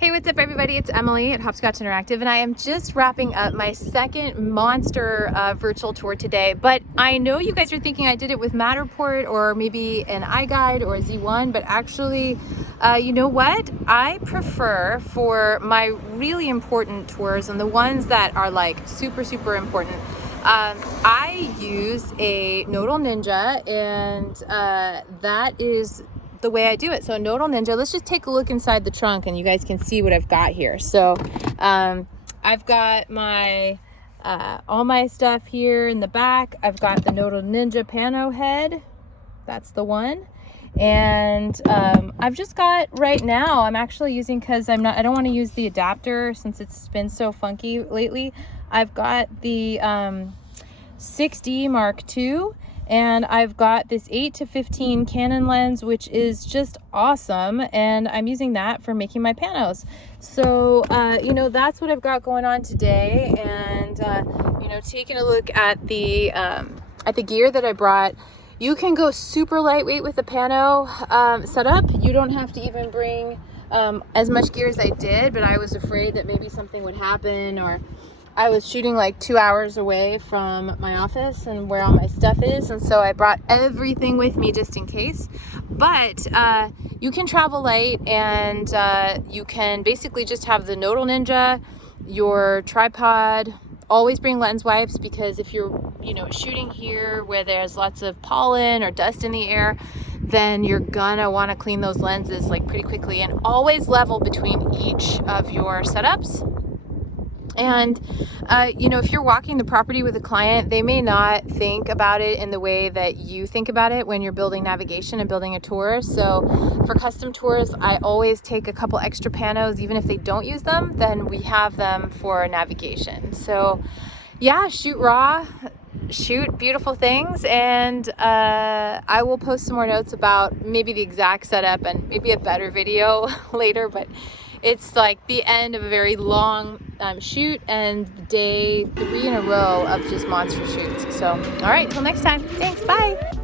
Hey, what's up everybody? It's Emily at Hopscotch Interactive, and I am just wrapping up my second monster virtual tour today. But I know you guys are thinking I did it with Matterport or maybe an iGuide or a Z1, but actually, you know what? I prefer for my really important tours and the ones that are like super important, I use a Nodal Ninja, and that is the way I do it. So Nodal Ninja, let's just take a look inside the trunk and you guys can see what I've got here. So I've got my all my stuff here in the back. I've got the Nodal Ninja pano head, that's the one. And I've just got, right now I'm actually using, because I don't want to use the adapter since it's been so funky lately. I've got the 6D Mark II, and I've got this 8-15 Canon lens, which is just awesome, and I'm using that for making my panos. So you know, that's what I've got going on today. And you know, taking a look at the gear that I brought, you can go super lightweight with the pano setup. You don't have to even bring as much gear as I did, but I was afraid that maybe something would happen, or I was shooting like 2 hours away from my office and where all my stuff is, and so I brought everything with me just in case. But you can travel light, and you can basically just have the Nodal Ninja, your tripod. Always bring lens wipes, because if you're, you know, shooting here where there's lots of pollen or dust in the air, then you're gonna want to clean those lenses like pretty quickly. And always level between each of your setups. And you know, if you're walking the property with a client, they may not think about it in the way that you think about it when you're building navigation and building a tour. So for custom tours, I always take a couple extra panos. Even if they don't use them, then we have them for navigation. So yeah, shoot raw, shoot beautiful things, and I will post some more notes about maybe the exact setup and maybe a better video later. But it's like the end of a very long shoot, and day 3 in a row of just monster shoots. So all right, till next time, thanks, bye.